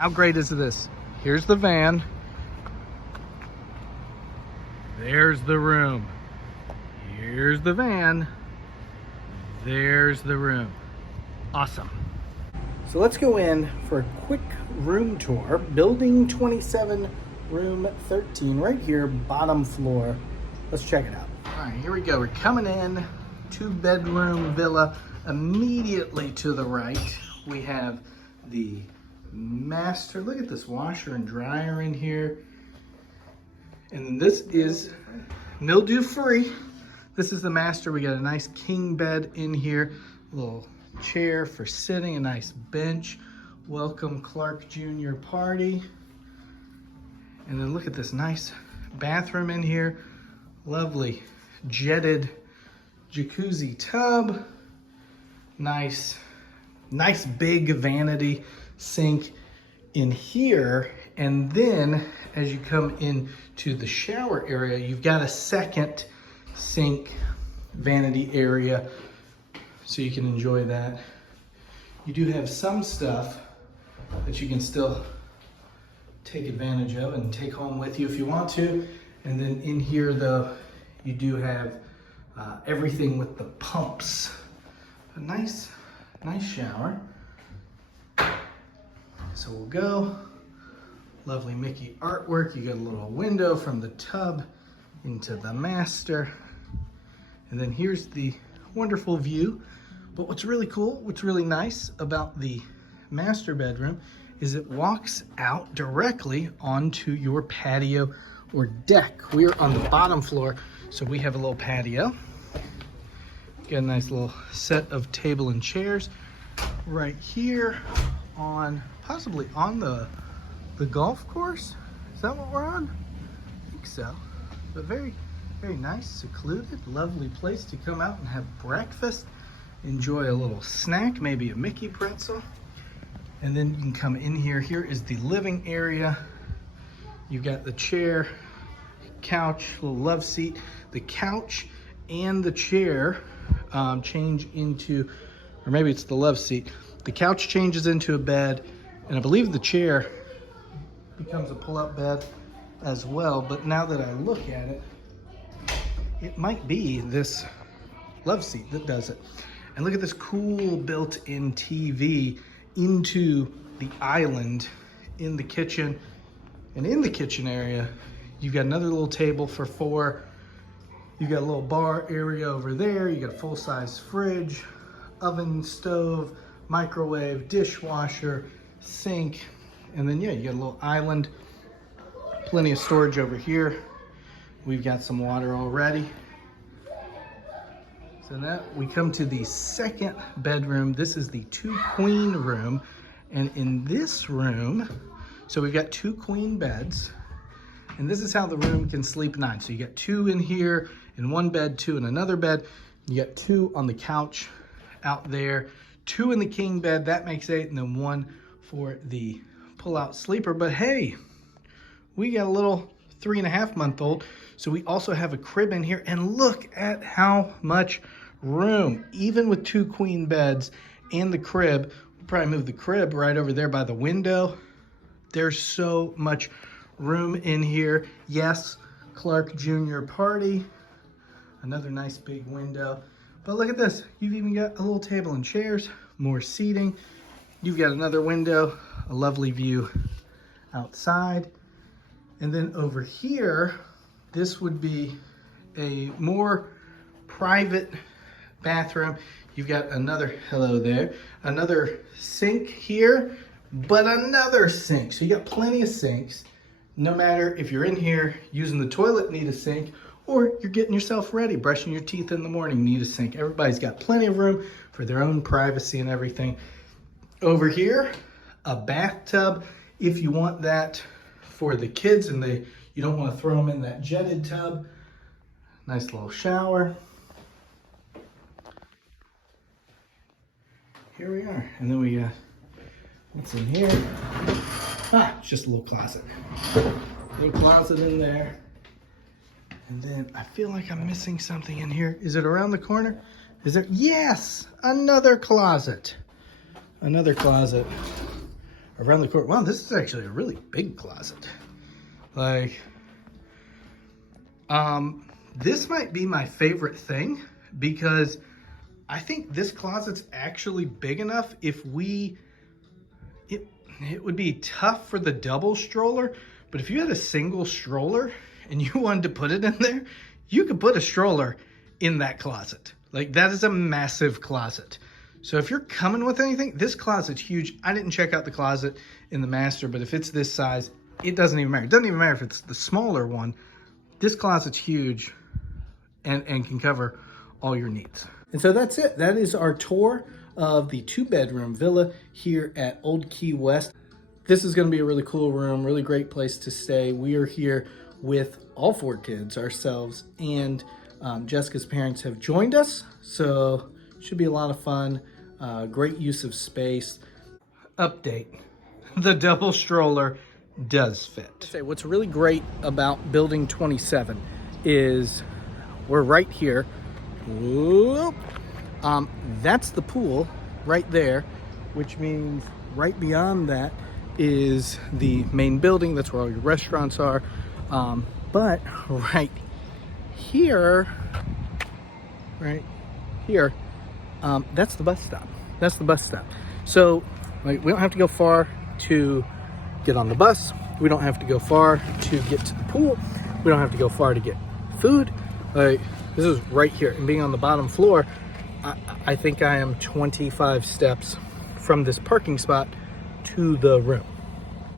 How great is this? Here's the van. There's the room. Here's the van. There's the room. Awesome. So let's go in for a quick room tour. Building 27, room 13, right here, bottom floor. Let's check it out. All right, here we go. We're coming in, 2-bedroom villa. Immediately to the right, we have the master. Look at this washer and dryer in here. And this is mildew free. This is the master. We got a nice king bed in here, a little chair for sitting, a nice bench. Welcome Clark Jr. party. And then look at this nice bathroom in here. Lovely jetted jacuzzi tub. Nice big vanity sink in here. And then as you come into the shower area, you've got a second sink vanity area, so you can enjoy that. You do have some stuff that you can still take advantage of and take home with you if you want to. And then in here though, you do have everything with the pumps. A nice shower. So we'll go. Lovely Mickey artwork. You got a little window from the tub into the master. And then here's the wonderful view. But what's really cool, what's really nice about the master bedroom is it walks out directly onto your patio or deck. We're on the bottom floor, so we have a little patio. Got a nice little set of table and chairs right here on, possibly on the golf course. Is that what we're on? I think so. But very nice, secluded, lovely place to come out and have breakfast. Enjoy a little snack, maybe a Mickey pretzel. And then you can come in here. Here is the living area. You've got the chair, couch, little love seat. The couch and the chair change into, or maybe it's the love seat. The couch changes into a bed, and I believe the chair becomes a pull-up bed as well. But now that I look at it, it might be this love seat that does it. And look at this cool built-in TV into the island in the kitchen. And in the kitchen area, you've got another little table for 4. You've got a little bar area over there. You got a full-size fridge, oven, stove, microwave, dishwasher, sink. And then, yeah, you got a little island. Plenty of storage over here. We've got some water already. So now we come to the second bedroom. This is the 2-queen room. And in this room, so we've got 2 queen beds. And this is how the room can sleep 9. So you got 2 in here, in one bed, 2 in another bed. You got 2 on the couch out there, 2 in the king bed, that makes 8, and then 1 for the pull-out sleeper. But hey, we got a little 3.5-month-old, so we also have a crib in here. And look at how much room, even with 2 queen beds and the crib. We'll probably move the crib right over there by the window. There's so much room in here. Yes, Clark Jr. party. Another nice big window. But look at this. You've even got a little table and chairs, more seating. You've got another window, a lovely view outside. And then over here, this would be a more private bathroom. You've got another, hello there, another sink here, but another sink. So you got plenty of sinks. No matter if you're in here using the toilet, need a sink, or you're getting yourself ready, brushing your teeth in the morning, need a sink. Everybody's got plenty of room for their own privacy and everything. Over here, a bathtub if you want that for the kids and you don't want to throw them in that jetted tub. Nice little shower. Here we are. And then we got, what's in here? It's just a little closet. Little closet in there. And then I feel like I'm missing something in here. Is it around the corner? Is there? Yes, another closet. Another closet around the corner. Wow, this is actually a really big closet. Like, this might be my favorite thing because I think this closet's actually big enough. If it would be tough for the double stroller, but if you had a single stroller and you wanted to put it in there, you could put a stroller in that closet. Like, that is a massive closet. So if you're coming with anything, this closet's huge. I didn't check out the closet in the master, but if it's this size, it doesn't even matter. It doesn't even matter if it's the smaller one. This closet's huge and can cover all your needs. And so that's it. That is our tour of the 2-bedroom villa here at Old Key West. This is going to be a really cool room, really great place to stay. We are here with all 4 kids ourselves, and Jessica's parents have joined us, so it should be a lot of fun. Great use of space. Update: the double stroller does fit. What's really great about building 27 is we're right here. Whoop. That's the pool right there, which means right beyond that is the main building. That's where all your restaurants are. But right here, that's the bus stop. That's the bus stop. So like, we don't have to go far to get on the bus. We don't have to go far to get to the pool. We don't have to go far to get food. Like, this is right here. And being on the bottom floor, I think I am 25 steps from this parking spot to the room.